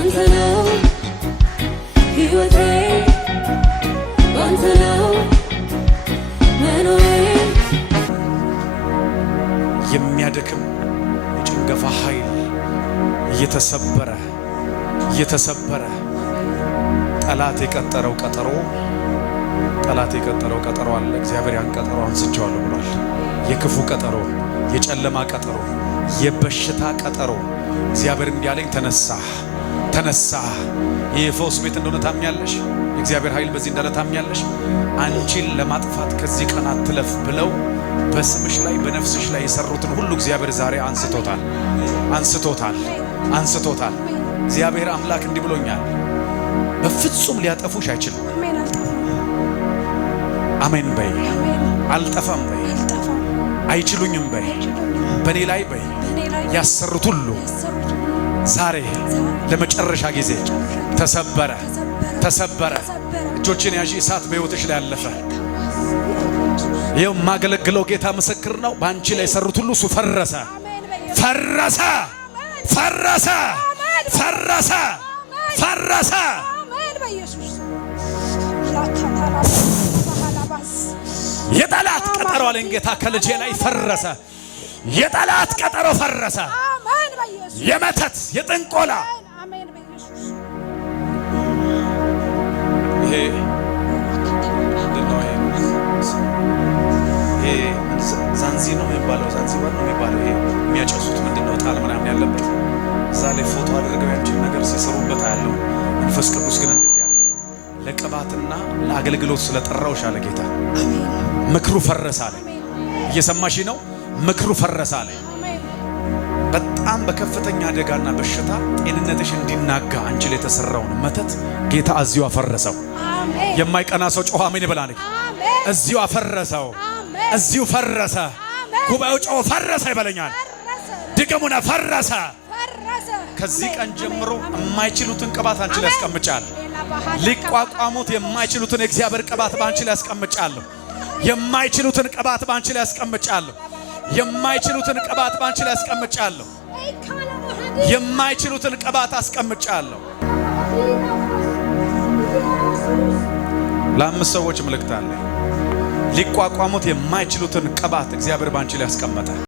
ባንተ ነው ሕይወቴ ባንተ ነው መኖሬ። የሚያደክም የጭንገፋ ኃይል እየተሰበረ ጠላት የቀጠረው ቀጠሮ አለ። እግዚአብሔር ያን ቀጠሮ አንስቼዋለሁ ብሏል። የክፉ ቀጠሮ፣ የጨለማ ቀጠሮ፣ የበሽታ ቀጠሮ እግዚአብሔር እንዲያለኝ ተነሳ። የፈውስ ቤት እንደሆነ ታምኛለሽ። የእግዚአብሔር ኃይል በዚህ እንዳለ ታምኛለሽ። አንቺን ለማጥፋት ከዚህ ቀን አትለፍ ብለው በስምሽ ላይ በነፍስሽ ላይ የሰሩትን ሁሉ እግዚአብሔር ዛሬ አንስቶታል። እግዚአብሔር አምላክ እንዲህ ብሎኛል፣ በፍጹም ሊያጠፉሽ አይችሉም። አሜን በይ። አልጠፋም በይ። አይችሉኝም በይ። በኔ ላይ በይ። ያሰሩት ሁሉ ዛሬ ለመጨረሻ ጊዜ ተሰበረ። እጆችን ያዢ። እሳት በሕይወትሽ ላይ ያለፈ ይኸው የማገለግለው ጌታ ምስክር ነው። በአንቺ ላይ የሰሩት ሁሉ እሱ ፈረሰ። የጠላት ቀጠሮ አለኝ ጌታ ከልጄ ላይ ፈረሰ። የጠላት ቀጠሮ ፈረሰ። የመተት የጥንቆላ ይሄ ዛንዚ ነው የሚባለው፣ ዛንዚባር ነው የሚባለው። ይሄ የሚያጨሱት ምንድነው? ጣል ምናምን ያለበት እዛ ላይ ፎቶ አድርገው ያንቺን ነገር ሲሰሩበት ያለው መንፈስ ቅዱስ ግን እንደዚህ ያለ ለቅባትና ለአገልግሎት ስለጠራውሽ አለ ጌታ። ምክሩ ፈረሰ አለ። እየሰማሽ ነው? ምክሩ ፈረሰ አለ። በጣም በከፍተኛ አደጋና በሽታ ጤንነትሽ እንዲናጋ አንቺ ላይ የተሰራውን መተት ጌታ እዚሁ አፈረሰው። የማይቀና ሰው ጮኸ አሜን ይበላል። እዚሁ አፈረሰው። እዚሁ ፈረሰ። ጉባኤው ጮኸ ፈረሰ ይበለኛል። ድገሙና ፈረሰ። ከዚህ ቀን ጀምሮ የማይችሉትን ቅባት አንቺ ላይ ያስቀምጫለሁ። ሊቋቋሙት የማይችሉትን የእግዚአብሔር ቅባት ባንቺ ላይ ያስቀምጫለሁ። የማይችሉትን ቅባት ባንቺ ላይ ያስቀምጫለሁ። የማይችሉትን ቅባት ባንቺ ላይ ያስቀምጫለሁ። የማይችሉትን ቅባት አስቀምጫለሁ። ለአምስት ሰዎች መልእክት አለ። ሊቋቋሙት የማይችሉትን ቅባት እግዚአብሔር ባንቺ ላይ ያስቀመጠ